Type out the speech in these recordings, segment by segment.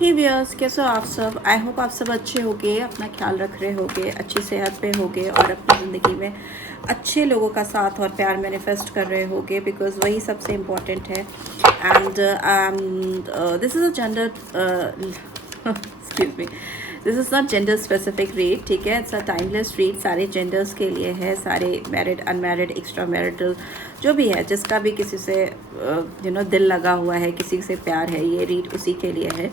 हे viewers, कैसे हो आप सब। आई होप आप सब अच्छे होगे, अपना ख्याल रख रहे होगे, अच्छी सेहत पे होगे और अपनी ज़िंदगी में अच्छे लोगों का साथ और प्यार मैनिफेस्ट कर रहे होगे, बिकॉज वही सबसे इम्पोर्टेंट है। And this is a gender excuse me, this is not gender specific read, ठीक है। इट्स अ टाइमलेस रीड, सारे जेंडर्स के लिए है, सारे मैरिड, अनमैरिड, एक्स्ट्रा मैरिटल, जो भी है, जिसका भी किसी से दिल लगा हुआ है, किसी से प्यार है, ये रीड उसी के लिए है,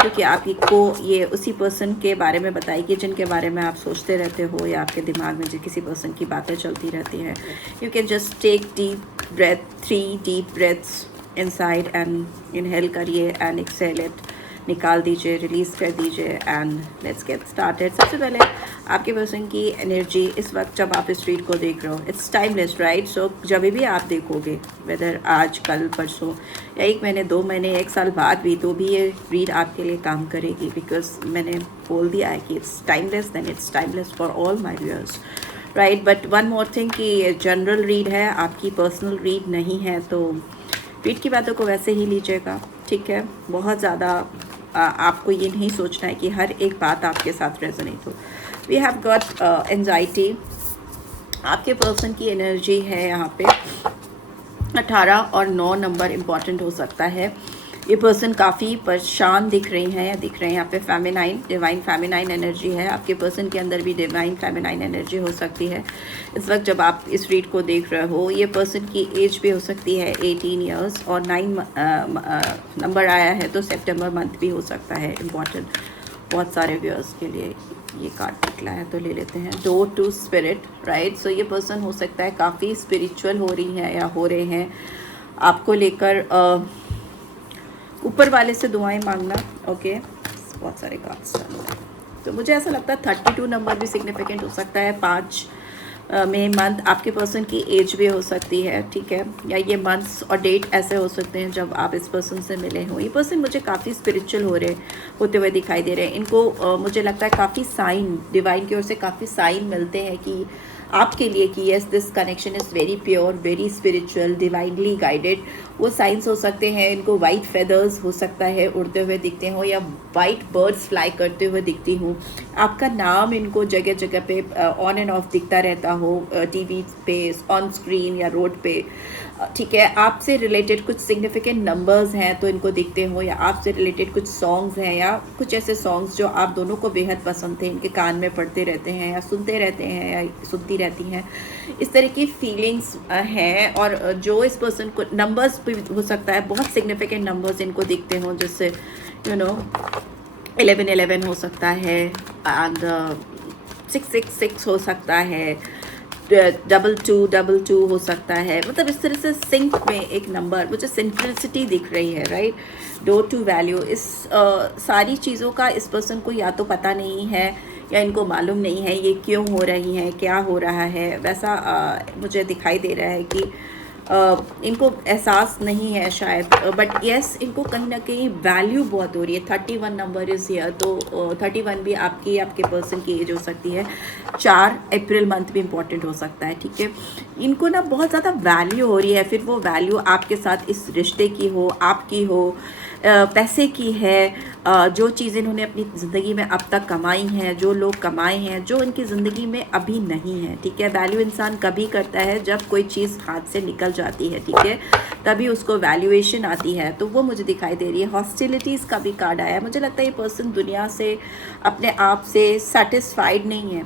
क्योंकि आपको ये उसी पर्सन के बारे में बताएगी जिनके बारे में आप सोचते रहते हो या आपके दिमाग में जो किसी पर्सन की बातें चलती रहती हैं। You can just take deep breath, 3 deep breaths inside and inhale करिए एंड एक्सहेल इट, निकाल दीजिए, रिलीज़ कर दीजिए एंड लेट्स गेट स्टार्टेड। सबसे पहले आपके पर्सन की एनर्जी इस वक्त जब आप इस रीड को देख रहे हो, इट्स टाइमलेस राइट। सो जब भी आप देखोगे, वेदर आज, कल, परसों या 1 महीने, 2 महीने, 1 साल बाद भी, तो भी ये रीड आपके लिए काम करेगी, बिकॉज मैंने बोल दिया है कि it's timeless, then it's timeless for all my viewers right. But one more thing कि जनरल रीड है, आपकी पर्सनल रीड नहीं है, तो रीड की बातों को वैसे ही लीजिएगा, ठीक है। बहुत ज़्यादा आपको ये नहीं सोचना है कि हर एक बात आपके साथ रेजोनेट हो। वी हैव गॉट एंजाइटी, आपके पर्सन की एनर्जी है यहाँ पे 18 और 9 नंबर इम्पॉर्टेंट हो सकता है। ये पर्सन काफ़ी परेशान दिख रही हैं या दिख रहे हैं, यहाँ पे फेमिनाइन, डिवाइन फेमिनाइन एनर्जी है। आपके पर्सन के अंदर भी डिवाइन फेमिनाइन एनर्जी हो सकती है इस वक्त जब आप इस रीड को देख रहे हो। ये पर्सन की एज भी हो सकती है 18 ईयर्स और 9 नंबर आया है, तो सितंबर मंथ भी हो सकता है इम्पॉर्टेंट बहुत सारे व्यूअर्स के लिए। ये कार्ड निकला है तो ले लेते हैं, डोर टू स्पिरिट राइट। सो ये पर्सन हो सकता है काफ़ी स्पिरिचुअल हो रही हैं या हो रहे हैं, आपको लेकर ऊपर वाले से दुआएं मांगना, ओके। बहुत सारे कार्ड्स चल रहे हैं, तो मुझे ऐसा लगता है 32 नंबर भी सिग्निफिकेंट हो सकता है। 5 में मंथ, आपके पर्सन की एज भी हो सकती है, ठीक है, या ये मंथ्स और डेट ऐसे हो सकते हैं जब आप इस पर्सन से मिले हो। ये पर्सन मुझे काफ़ी स्पिरिचुअल होते हुए दिखाई दे रहे हैं। इनको मुझे लगता है काफ़ी साइन, डिवाइन की ओर से काफ़ी साइन मिलते हैं कि आपके लिए कि yes this connection is very pure, very spiritual, divinely guided. वो साइंस हो सकते हैं, इनको वाइट फेदर्स हो सकता है उड़ते हुए दिखते हो, या वाइट बर्ड्स फ्लाई करते हुए दिखती हूँ। आपका नाम इनको जगह जगह पे ऑन एंड ऑफ दिखता रहता हो, टीवी पे, ऑन स्क्रीन या रोड पे, ठीक है। आपसे रिलेटेड कुछ सिग्निफिकेंट नंबर्स हैं तो इनको दिखते हो, या आपसे रिलेटेड कुछ सॉन्ग्स हैं या कुछ ऐसे सॉन्ग्स जो आप दोनों को बेहद पसंद थे, इनके कान में पड़ते रहते हैं या सुनते रहते हैं या सुनती रहती हैं। इस तरह की फीलिंग्स हैं। और जो इस पर्सन को नंबर्स भी हो सकता है, बहुत सिग्निफिकेंट नंबर्स इनको दिखते हो, जैसे 1111 हो सकता है एंड 666 हो सकता है, 2222 हो सकता है। मतलब इस तरह से सिंक में एक नंबर, मुझे सिंप्लिसिटी दिख रही है राइट। डोर टू वैल्यू, इस सारी चीज़ों का इस पर्सन को या तो पता नहीं है या इनको मालूम नहीं है ये क्यों हो रही हैं, क्या हो रहा है, वैसा मुझे दिखाई दे रहा है कि इनको एहसास नहीं है शायद। बट येस, इनको कहीं ना कहीं वैल्यू बहुत हो रही है। 31 नंबर इज़ हियर, तो 31 भी आपके पर्सन की एज हो सकती है। 4 अप्रैल मंथ भी इम्पॉर्टेंट हो सकता है, ठीक है। इनको ना बहुत ज़्यादा वैल्यू हो रही है, फिर वो वैल्यू आपके साथ इस रिश्ते की हो, आपकी हो, पैसे की है, जो चीज़ें इन्होंने अपनी ज़िंदगी में अब तक कमाई हैं, जो लोग कमाए हैं, जो इनकी ज़िंदगी में अभी नहीं है, ठीक है। वैल्यू इंसान कभी करता है जब कोई चीज़ हाथ से निकल जाती है, ठीक है, तभी उसको वैल्यूएशन आती है। तो वो मुझे दिखाई दे रही है। हॉस्टिलिटीज़ का भी कार्ड आया है। मुझे लगता है ये पर्सन दुनिया से, अपने आप से सेटिस्फाइड नहीं है,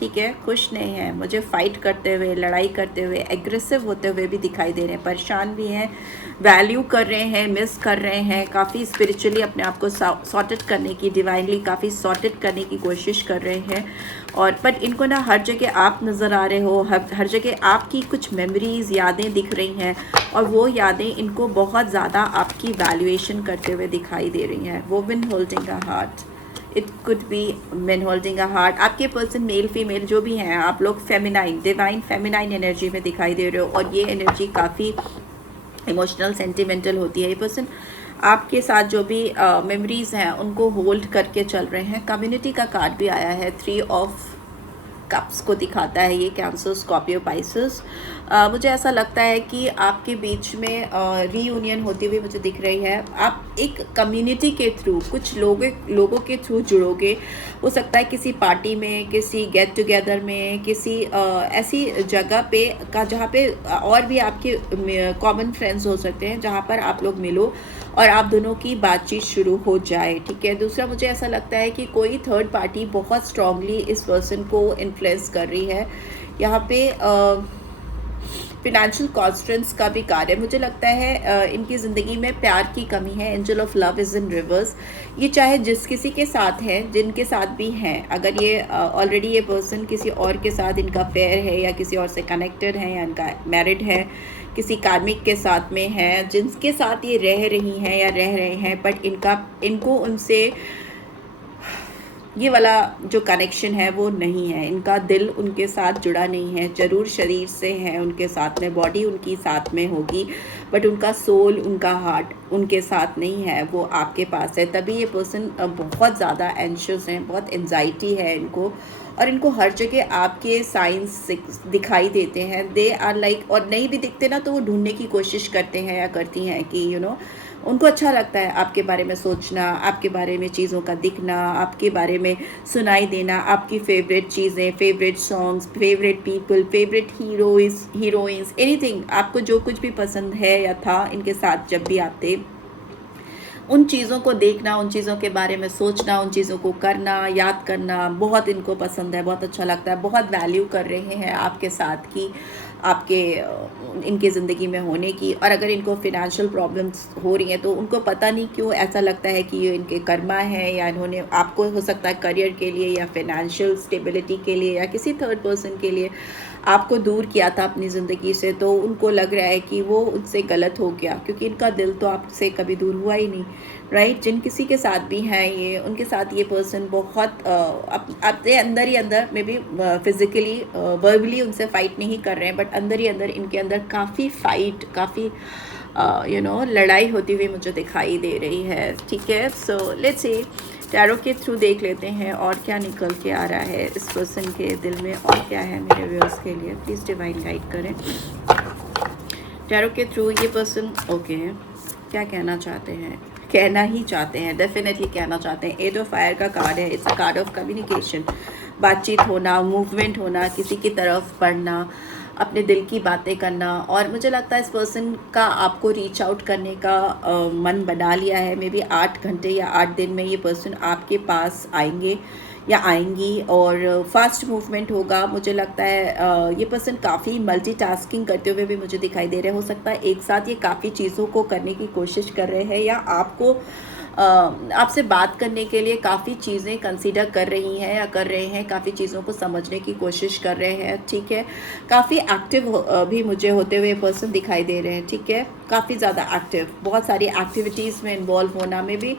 ठीक है, खुश नहीं है। मुझे फाइट करते हुए, लड़ाई करते हुए, एग्रेसिव होते हुए भी दिखाई दे रहे हैं, परेशान भी हैं, वैल्यू कर रहे हैं, मिस कर रहे हैं, काफ़ी स्पिरिचुअली अपने आप को सॉर्टेड करने की, डिवाइनली काफ़ी सॉर्टेड करने की कोशिश कर रहे हैं। और बट इनको ना हर जगह आप नज़र आ रहे हो, हर जगह आपकी कुछ मेमोरीज़, यादें दिख रही हैं, और वो यादें इनको बहुत ज़्यादा आपकी वैल्यूएशन करते हुए दिखाई दे रही हैं। Woman holding a heart, it could be main holding a heart. आपके पर्सन मेल फीमेल जो भी हैं, आप लोग फेमिनाइन, डिवाइन फेमिनाइन एनर्जी में दिखाई दे रहे हो, और ये एनर्जी काफ़ी इमोशनल, सेंटिमेंटल होती है। ये पर्सन आपके साथ जो भी मेमोरीज हैं उनको होल्ड करके चल रहे हैं। कम्युनिटी का कार्ड भी आया है, 3 ऑफ कप्स को दिखाता है ये, कैंसर, स्कॉर्पियो, पाइसेस। मुझे ऐसा लगता है कि आपके बीच में रीयूनियन होती हुई मुझे दिख रही है। आप एक कम्युनिटी के थ्रू, कुछ लोगों के थ्रू जुड़ोगे। हो सकता है किसी पार्टी में, किसी गेट टुगेदर में, किसी ऐसी जगह पे का जहाँ पे और भी आपके कॉमन फ्रेंड्स हो सकते हैं, जहाँ पर आप लोग मिलो और आप दोनों की बातचीत शुरू हो जाए। ठीक है। दूसरा, मुझे ऐसा लगता है कि कोई थर्ड पार्टी बहुत स्ट्रांगली इस पर्सन को इन्फ्लुएंस कर रही है। यहाँ पे फिनेंशियल कॉन्स्टेंट्स का भी कार्य मुझे लगता है। इनकी ज़िंदगी में प्यार की कमी है। Angel of love is in reverse. ये चाहे जिस किसी के साथ है, जिनके साथ भी हैं, अगर ये ऑलरेडी ये पर्सन किसी और के साथ इनका अफेयर है या किसी और से कनेक्टेड है या इनका मैरिड है, किसी कार्मिक के साथ में है, जिनके साथ ये रह रही हैं या रह रहे हैं, बट इनको उनसे ये वाला जो कनेक्शन है वो नहीं है। इनका दिल उनके साथ जुड़ा नहीं है। ज़रूर शरीर से है उनके साथ में, बॉडी उनकी साथ में होगी, बट उनका सोल, उनका हार्ट उनके साथ नहीं है, वो आपके पास है। तभी ये पर्सन बहुत ज़्यादा एंशियस हैं, बहुत एंजाइटी है इनको, और इनको हर जगह आपके साइंस दिखाई देते हैं। दे आर लाइक, और नहीं भी दिखते ना तो वो ढूंढने की कोशिश करते हैं या करती हैं कि उनको अच्छा लगता है आपके बारे में सोचना, आपके बारे में चीज़ों का दिखना, आपके बारे में सुनाई देना, आपकी फेवरेट चीज़ें, favourite songs, favourite people, favourite heroines, anything, आपको जो कुछ भी पसंद है या था इनके साथ जब भी आप थे, उन चीज़ों को देखना, उन चीज़ों के बारे में सोचना, उन चीज़ों को करना, याद करना बहुत इनको पसंद है, बहुत अच्छा लगता है, बहुत वैल्यू कर रहे हैं आपके साथ की, आपके इनकी ज़िंदगी में होने की। और अगर इनको फिनेंशियल प्रॉब्लम्स हो रही हैं तो उनको पता नहीं क्यों ऐसा लगता है कि ये इनके कर्मा है, या इन्होंने आपको हो सकता है करियर के लिए या फिनेंशियल स्टेबिलिटी के लिए या किसी थर्ड पर्सन के लिए आपको दूर किया था अपनी ज़िंदगी से, तो उनको लग रहा है कि वो उनसे गलत हो गया, क्योंकि इनका दिल तो आपसे कभी दूर हुआ ही नहीं, राइट। जिन किसी के साथ भी हैं ये, उनके साथ ये पर्सन बहुत अपने अंदर ही अंदर मे बी फिज़िकली वर्बली उनसे फाइट नहीं कर रहे हैं, बट अंदर ही अंदर इनके अंदर काफ़ी फाइट, काफ़ी लड़ाई होती हुई मुझे दिखाई दे रही है। ठीक है। सो लेट्स सी, टैरो के थ्रू देख लेते हैं और क्या निकल के आ रहा है इस पर्सन के दिल में, और क्या है मेरे व्यूअर्स के लिए। प्लीज़ डिवाइन गाइड करें टैरो के थ्रू। ये पर्सन ओके क्या कहना चाहते हैं, कहना ही चाहते हैं, डेफिनेटली कहना चाहते हैं। एट ऑफ फायर का कार्ड है। It's a card of communication, बातचीत होना, मूवमेंट होना, किसी की तरफ बढ़ना, अपने दिल की बातें करना। और मुझे लगता है इस पर्सन का आपको रीच आउट करने का मन बना लिया है। मे बी 8 घंटे या 8 दिन में ये पर्सन आपके पास आएंगे या आएंगी, और फास्ट मूवमेंट होगा। मुझे लगता है ये पर्सन काफ़ी मल्टीटास्किंग करते हुए भी मुझे दिखाई दे रहे हो सकता है एक साथ ये काफ़ी चीज़ों को करने की कोशिश कर रहे हैं, या आपको आपसे बात करने के लिए काफ़ी चीज़ें कंसीडर कर रही हैं या कर रहे हैं, काफ़ी चीज़ों को समझने की कोशिश कर रहे हैं। ठीक है। काफ़ी एक्टिव भी मुझे होते हुए पर्सन दिखाई दे रहे हैं। ठीक है। काफ़ी ज़्यादा एक्टिव, बहुत सारी एक्टिविटीज़ में इन्वॉल्व होना में भी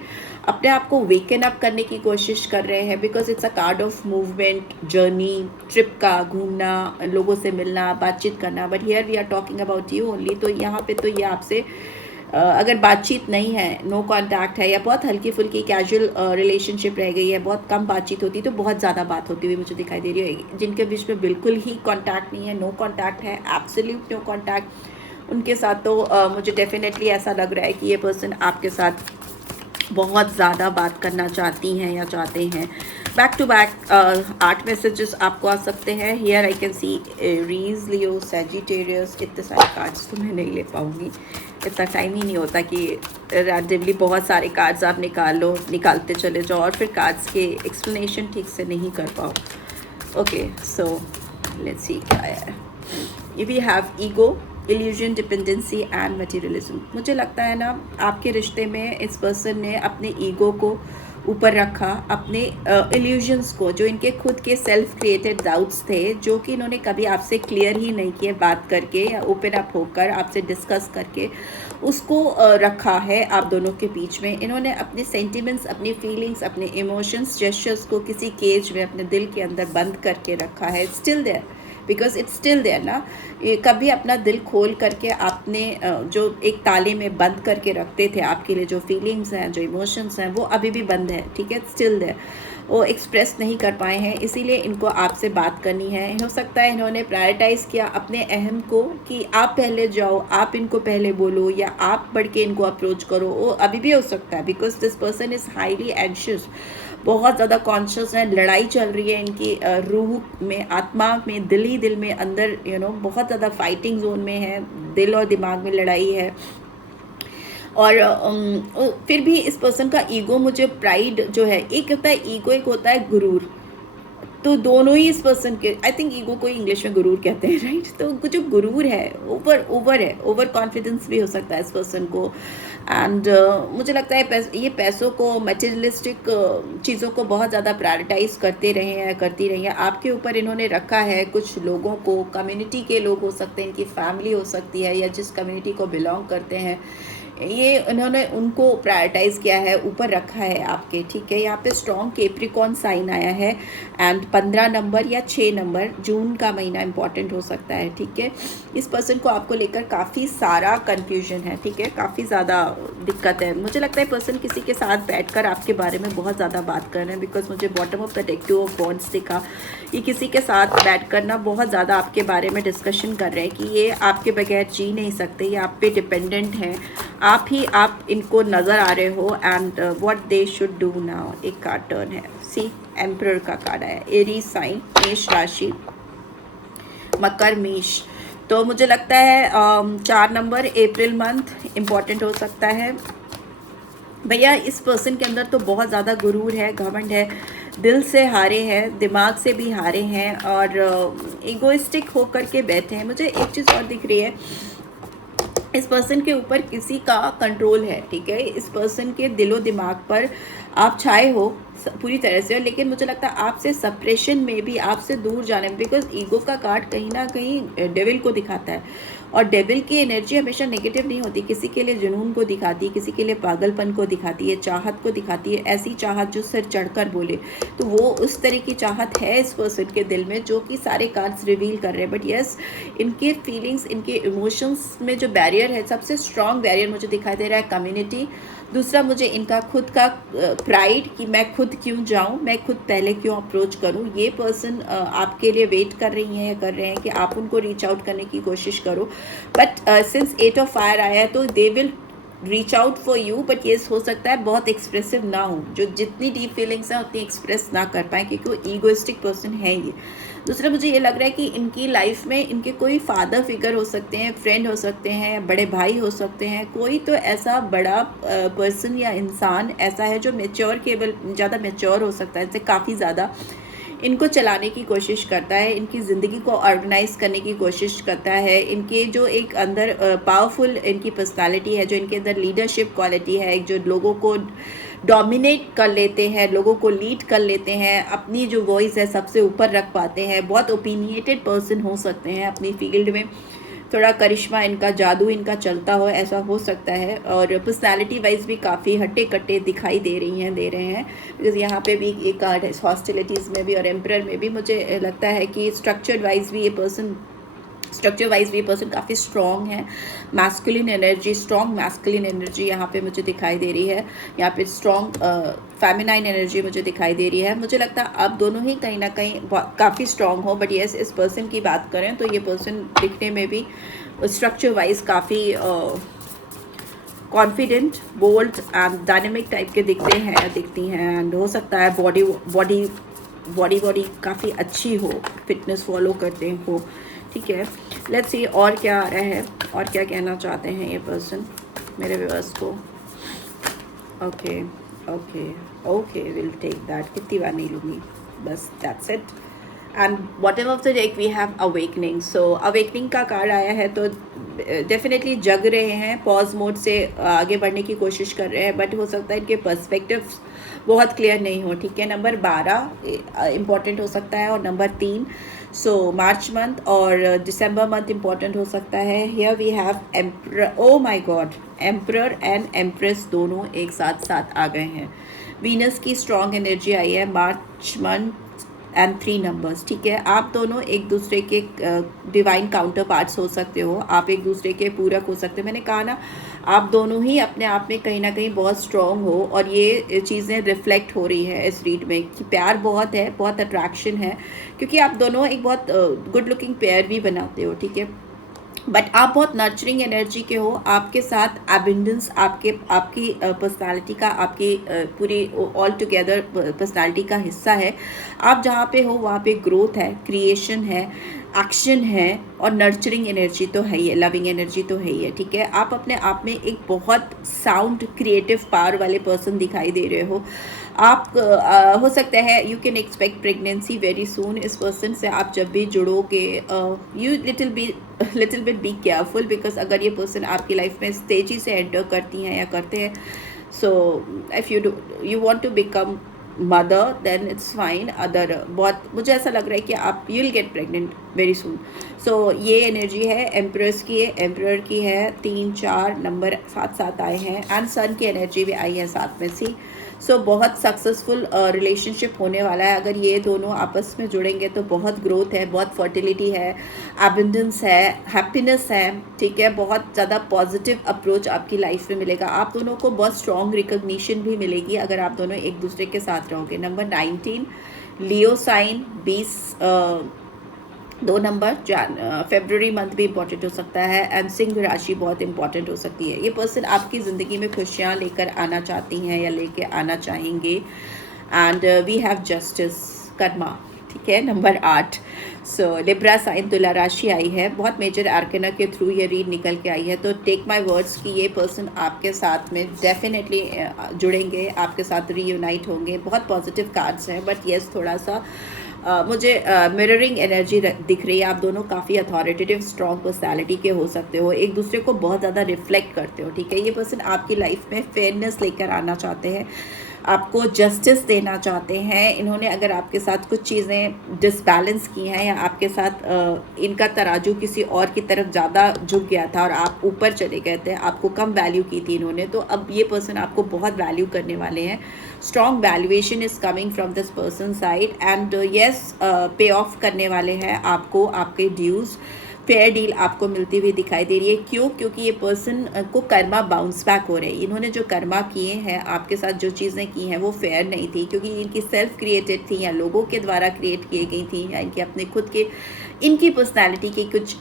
अपने आप को वेकन अप करने की कोशिश कर रहे हैं, because it's a card of movement, journey, trip का, घूमना, लोगों से मिलना, बातचीत करना। But here we are talking about you only. तो यहाँ पे तो ये आपसे अगर बातचीत नहीं है, नो कांटेक्ट है, या बहुत हल्की फुल्की कैजुअल रिलेशनशिप रह गई है, बहुत कम बातचीत होती, तो बहुत ज़्यादा बात होती हुई मुझे दिखाई दे रही है। जिनके बीच में बिल्कुल ही कांटेक्ट नहीं है, नो कांटेक्ट है, एब्सोल्यूट नो कांटेक्ट, उनके साथ तो मुझे डेफिनेटली ऐसा लग रहा है कि ये पर्सन आपके साथ बहुत ज़्यादा बात करना चाहती हैं या चाहते हैं। बैक टू बैक 8 मैसेजेस आपको आ सकते हैं। Here I can see Aries, Leo, Sagittarius. इतने सारे कार्ड्स तो मैं नहीं ले पाऊँगी, इतना टाइम ही नहीं होता कि रैंडमली बहुत सारे कार्ड्स आप निकालते चले जाओ और फिर कार्ड्स के एक्सप्लेनेशन ठीक से नहीं कर पाओ। ओके, सो लेट्स सी क्या है। We have ego, illusion, dependency and materialism. मुझे लगता है ना आपके रिश्ते में इस पर्सन ने अपने ईगो को ऊपर रखा, अपने इल्यूजन्स को, जो इनके खुद के सेल्फ क्रिएटेड डाउट्स थे, जो कि इन्होंने कभी आपसे क्लियर ही नहीं किए बात करके या ओपन अप होकर आपसे डिस्कस करके, उसको रखा है आप दोनों के बीच में। इन्होंने अपने सेंटिमेंट्स, अपनी फीलिंग्स, अपने इमोशंस, जेस्चर्स को किसी केज में अपने दिल के अंदर बंद करके रखा है। Still there, because it's still there ना। कभी अपना दिल खोल करके आपने जो एक ताले में बंद करके रखते थे आपके लिए, जो फीलिंग्स हैं, जो इमोशंस हैं, वो अभी भी बंद है, ठीक है, स्टिल देयर, वो एक्सप्रेस नहीं कर पाए हैं, इसीलिए इनको आपसे बात करनी है। हो सकता है इन्होंने प्रायोरिटाइज़ किया अपने अहम को कि आप पहले जाओ, आप इनको पहले बोलो, या आप बढ़ के इनको अप्रोच करो, वो अभी भी हो सकता है, because this person is highly anxious, बहुत ज़्यादा कॉन्शियस है, लड़ाई चल रही है इनकी रूह में, आत्मा में, दिल ही दिल में, अंदर बहुत ज़्यादा फाइटिंग जोन में है, दिल और दिमाग में लड़ाई है। और फिर भी इस पर्सन का ईगो, मुझे प्राइड जो है, एक होता है ईगो, एक होता है गुरूर, तो दोनों ही इस पर्सन के, आई थिंक ईगो को इंग्लिश में गुरूर कहते हैं, राइट। तो जो गुरूर है, ओवर है, ओवर कॉन्फिडेंस भी हो सकता है इस पर्सन को। एंड मुझे लगता है ये पैसों को, मटेरियलिस्टिक चीज़ों को बहुत ज़्यादा प्रायोरिटाइज करते रहे हैं, करती रही हैं। आपके ऊपर इन्होंने रखा है कुछ लोगों को, कम्युनिटी के लोग हो सकते हैं, इनकी फैमिली हो सकती है, या जिस कम्युनिटी को बिलोंग करते हैं, ये उन्होंने उनको प्रायोरिटाइज़ किया है, ऊपर रखा है आपके, ठीक है। यहाँ पे स्ट्रॉन्ग कैप्रिकॉर्न साइन आया है, एंड 15 नंबर या 6 नंबर, जून का महीना इंपॉर्टेंट हो सकता है, ठीक है। इस पर्सन को आपको लेकर काफ़ी सारा कन्फ्यूजन है, ठीक है, काफ़ी ज़्यादा दिक्कत है। मुझे लगता है पर्सन किसी के साथ बैठकर आपके बारे में बहुत ज़्यादा बात कर रहे हैं, बिकॉज मुझे bottom of the deck 2 of wands दिखा। ये किसी के साथ बैठकर ना बहुत ज़्यादा आपके बारे में डिस्कशन कर रहे हैं कि ये आपके बगैर जी नहीं सकते, ये आप पे डिपेंडेंट हैं, आप इनको नज़र आ रहे हो, and what they should do now. एक कार्ड टर्न है, सी एम्परर का कार्ड आया, एरी साइन, मेष राशि, मकर मेष। तो मुझे लगता है 4 नंबर अप्रैल मंथ इम्पॉर्टेंट हो सकता है। भैया इस पर्सन के अंदर तो बहुत ज़्यादा गुरूर है, घमंड है, दिल से हारे हैं, दिमाग से भी हारे हैं, और इगोइस्टिक होकर के बैठे हैं। मुझे एक चीज़ और दिख रही है, इस पर्सन के ऊपर किसी का कंट्रोल है, ठीक है। इस पर्सन के दिलो दिमाग पर आप छाए हो पूरी तरह से, लेकिन मुझे लगता है आपसे सप्रेशन में भी, आपसे दूर जाने में, बिकॉज ईगो का कार्ड कहीं ना कहीं डेविल को दिखाता है, और डेविल की एनर्जी हमेशा नेगेटिव नहीं होती, किसी के लिए जुनून को दिखाती है, किसी के लिए पागलपन को दिखाती है, चाहत को दिखाती है, ऐसी चाहत जो सिर चढ़कर बोले, तो वो उस तरह की चाहत है इस पर्सन के दिल में, जो कि सारे कार्ड्स रिवील कर रहे हैं। बट यस, इनके फीलिंग्स, इनके इमोशंस में जो बैरियर है, सबसे स्ट्रॉन्ग बैरियर मुझे दिखाई दे रहा है कम्युनिटी। दूसरा, मुझे इनका खुद का प्राइड कि मैं खुद क्यों जाऊं, मैं खुद पहले क्यों अप्रोच करूं। ये पर्सन आपके लिए वेट कर रही हैं, या कर रहे हैं कि आप उनको रीच आउट करने की कोशिश करो, बट सिंस 8 ऑफ फायर आया है, तो they will reach out for you, but ये हो सकता है बहुत एक्सप्रेसिव ना हो, जो जितनी डीप फीलिंग्स हैं उतनी एक्सप्रेस ना कर पाए, क्योंकि वो ईगोइस्टिक पर्सन है ये। दूसरा, मुझे ये लग रहा है कि इनकी लाइफ में इनके कोई फादर फिगर हो सकते हैं, फ्रेंड हो सकते हैं, बड़े भाई हो सकते हैं, कोई तो ऐसा बड़ा पर्सन या इंसान ऐसा है जो मेच्योर, केवल ज़्यादा मेच्योर हो सकता है, इससे काफ़ी ज़्यादा इनको चलाने की कोशिश करता है, इनकी ज़िंदगी को ऑर्गेनाइज करने की कोशिश करता है। इनके जो एक अंदर पावरफुल इनकी पर्सनालिटी है, जो इनके अंदर लीडरशिप क्वालिटी है, जो लोगों को डोमिनेट कर लेते हैं, लोगों को लीड कर लेते हैं, अपनी जो वॉइस है सबसे ऊपर रख पाते हैं, बहुत ओपिनिएटेड पर्सन हो सकते हैं अपनी फील्ड में, थोड़ा करिश्मा इनका, जादू इनका चलता हो, ऐसा हो सकता है। और पर्सनालिटी वाइज भी काफ़ी हट्टे कट्टे दिखाई दे रहे हैं, बिकॉज यहाँ पे भी ये कार्ड है हॉस्टिलिटीज़ में भी और एम्परर में भी। मुझे लगता है कि स्ट्रक्चर वाइज भी ये पर्सन काफ़ी स्ट्रॉन्ग है, masculine energy, strong masculine energy यहाँ पे मुझे दिखाई दे रही है, यहाँ पे स्ट्रॉन्ग फेमिनाइन एनर्जी मुझे दिखाई दे रही है। मुझे लगता है आप दोनों ही कहीं ना कहीं काफ़ी स्ट्रॉन्ग हो, बट यस, इस पर्सन की बात करें तो ये पर्सन दिखने में भी स्ट्रक्चर वाइज काफ़ी confident, bold and dynamic type के दिखती हैं, एंड हो सकता है बॉडी काफ़ी अच्छी हो, फिटनेस फॉलो करते हो, ठीक है। लेट्स सी और क्या आ रहा है, और क्या कहना चाहते हैं ये पर्सन मेरे व्यूअर्स को। Okay okay okay, will take that, कितनी बार नहीं लूँगी, बस that's it. And bottom of the deck we have awakening. So awakening का कार्ड आया है, तो डेफिनेटली जग रहे हैं, पॉज मोड से आगे बढ़ने की कोशिश कर रहे हैं, बट हो सकता है इनके पर्सपेक्टिव्स बहुत क्लियर नहीं हो, ठीक है। नंबर 12 इम्पॉर्टेंट हो सकता है, और नंबर 3। सो मार्च मंथ और दिसंबर मंथ इम्पॉर्टेंट हो सकता है। Here we have emperor, oh my god, emperor and empress दोनों एक साथ आ गए हैं। वीनस की स्ट्रॉन्ग एनर्जी आई है मार्च मंथ एंड 3 नंबर्स, ठीक है। आप दोनों एक दूसरे के डिवाइन काउंटर पार्ट्स हो सकते हो, आप एक दूसरे के पूरक हो सकते हो। मैंने कहा ना, आप दोनों ही अपने आप में कहीं ना कहीं बहुत स्ट्रॉन्ग हो, और ये चीज़ें रिफ्लेक्ट हो रही है इस रीड में कि प्यार बहुत है, बहुत अट्रैक्शन है, क्योंकि आप दोनों एक बहुत गुड लुकिंग पेयर भी बनाते हो, ठीक है। बट आप बहुत नर्चरिंग एनर्जी के हो, आपके साथ एबिंडेंस आपकी पर्सनालिटी का, आपकी पूरी ऑल टुगेदर पर्सनालिटी का हिस्सा है। आप जहाँ पे हो वहाँ पे ग्रोथ है, क्रिएशन है, एक्शन है, और नर्चरिंग एनर्जी तो है ही है, लविंग एनर्जी तो है ही है, ठीक है। आप अपने आप में एक बहुत साउंड क्रिएटिव पावर वाले पर्सन दिखाई दे रहे हो। आप हो सकता है you can expect pregnancy very soon. इस पर्सन से आप जब भी जुड़ोगे, you little bit be careful, because अगर ये पर्सन आपकी लाइफ में तेजी से एंटर करती हैं या करते हैं, so if you want to become mother then it's fine. Other बहुत मुझे ऐसा लग रहा है कि आप you will get pregnant very soon. So ये एनर्जी है एम्परर्स की है, एम्परर की है। 3 4 नंबर 7 7 आए हैं, एंड सन की एनर्जी भी आई है साथ में सी। सो बहुत सक्सेसफुल रिलेशनशिप होने वाला है। अगर ये दोनों आपस में जुड़ेंगे तो बहुत ग्रोथ है, बहुत फर्टिलिटी है, एबंडेंस है, हैप्पीनेस है, ठीक है। बहुत ज़्यादा पॉजिटिव अप्रोच आपकी लाइफ में मिलेगा। आप दोनों को बहुत स्ट्रॉन्ग रिकग्निशन भी मिलेगी अगर आप दोनों एक दूसरे के साथ रहोगे। नंबर 19 लियो साइन, 20 2 नंबर फरवरी मंथ भी इंपॉर्टेंट हो सकता है, एंड सिंह राशि बहुत इंपॉर्टेंट हो सकती है। ये पर्सन आपकी ज़िंदगी में खुशियाँ लेकर आना चाहती हैं या लेके आना चाहेंगे। And we have justice, karma, ठीक है। नंबर 8 सो लिब्रा साइन, तुला राशि आई है। बहुत मेजर आर्केना के थ्रू ये रीड निकल के आई है, तो टेक माय वर्ड्स कि ये पर्सन आपके साथ में डेफिनेटली जुड़ेंगे, आपके साथ रीयूनाइट होंगे। बहुत पॉजिटिव कार्ड्स हैं, बट येस थोड़ा सा मुझे मिररिंग एनर्जी दिख रही है। आप दोनों काफ़ी अथॉरिटेटिव स्ट्रॉन्ग पर्सनालिटी के हो सकते हो, एक दूसरे को बहुत ज़्यादा रिफ्लेक्ट करते हो, ठीक है। ये पर्सन आपकी लाइफ में फेयरनेस लेकर आना चाहते हैं, आपको जस्टिस देना चाहते हैं। इन्होंने अगर आपके साथ कुछ चीज़ें डिसबैलेंस की हैं, या आपके साथ इनका तराजू किसी और की तरफ ज़्यादा झुक गया था और आप ऊपर चले गए थे, आपको कम वैल्यू की थी इन्होंने, तो अब ये पर्सन आपको बहुत वैल्यू करने वाले हैं। Strong valuation is coming from this person side, and yes पे ऑफ करने वाले हैं आपको आपके ड्यूज़। फेयर डील आपको मिलती हुई दिखाई दे रही है। क्यों? क्योंकि ये पर्सन को कर्मा बाउंस बैक हो रहे हैं। इन्होंने जो कर्मा किए हैं आपके साथ, जो चीज़ें की हैं वो फेयर नहीं थी, क्योंकि इनकी सेल्फ क्रिएटेड थी या लोगों के द्वारा क्रिएट की गई थी, या इनके अपने खुद के, इनकी पर्सनालिटी के कुछ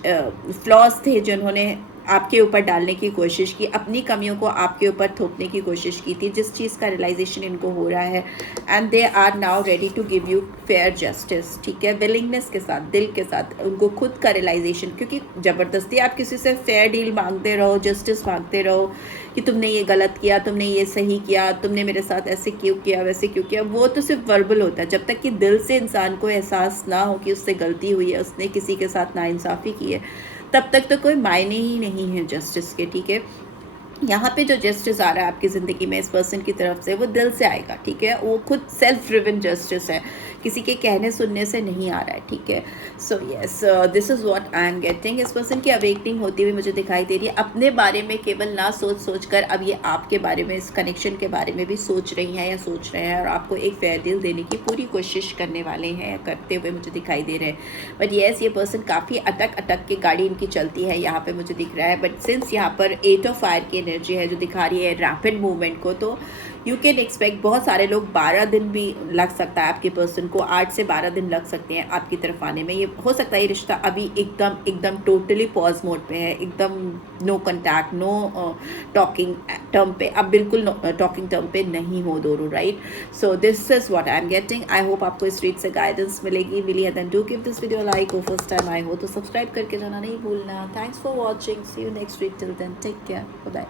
फ्लॉज थे जो इन्होंने आपके ऊपर डालने की कोशिश की, अपनी कमियों को आपके ऊपर थोपने की कोशिश की थी, जिस चीज़ का रियलाइजेशन इनको हो रहा है। And they are now ready to give you fair justice, ठीक है। विलिंगनेस के साथ, दिल के साथ, उनको खुद का रियलाइजेशन, क्योंकि ज़बरदस्ती आप किसी से फेयर डील मांगते रहो, जस्टिस मांगते रहो कि तुमने ये गलत किया, तुमने ये सही किया, तुमने मेरे साथ ऐसे क्यों किया, वैसे क्यों किया, वो तो सिर्फ वर्बल होता है। जब तक कि दिल से इंसान को एहसास ना हो कि उससे गलती हुई है, उसने किसी के साथ नाइंसाफ़ी की है, तब तक तो कोई मायने ही नहीं है जस्टिस के, ठीक है। यहाँ पे जो जस्टिस आ रहा है आपकी ज़िंदगी में इस पर्सन की तरफ से, वो दिल से आएगा, ठीक है। वो खुद सेल्फ ड्रिवन जस्टिस है, किसी के कहने सुनने से नहीं आ रहा है, ठीक है। So yes, this is what I am getting. इस पर्सन की अवेकनिंग होती हुई मुझे दिखाई दे रही है। अपने बारे में केवल ना सोच कर अब ये आपके बारे में, इस कनेक्शन के बारे में भी सोच रही हैं या सोच रहे हैं, और आपको एक फेयर डील देने की पूरी कोशिश करने वाले हैं या करते हुए मुझे दिखाई दे रहे हैं। बट येस, ये पर्सन काफ़ी अटक के गाड़ी इनकी चलती है, यहाँ पर मुझे दिख रहा है। बट सिंस यहाँ पर 8 ऑफ फायर की एनर्जी है जो दिखा रही है रैपिड मूवमेंट को, तो यू कैन एक्सपेक्ट बहुत सारे लोग 12 दिन भी लग सकता है आपके पर्सन को, 8 से 12 दिन लग सकते हैं आपकी तरफ आने में। ये हो सकता है ये रिश्ता अभी एकदम टोटली पॉज मोड पे है, एकदम no contact, no talking term पे, अब बिल्कुल टॉकिंग टर्म पे नहीं हो दोनों, right. So this is what I am getting. I hope आपको इस रीड से गाइडेंस मिलेगी। मिली then do give this video like, और फर्स्ट टाइम आई हो तो सब्सक्राइब करके जाना नहीं भूलना। Thanks for watching, see you next week, till then take care, bye bye.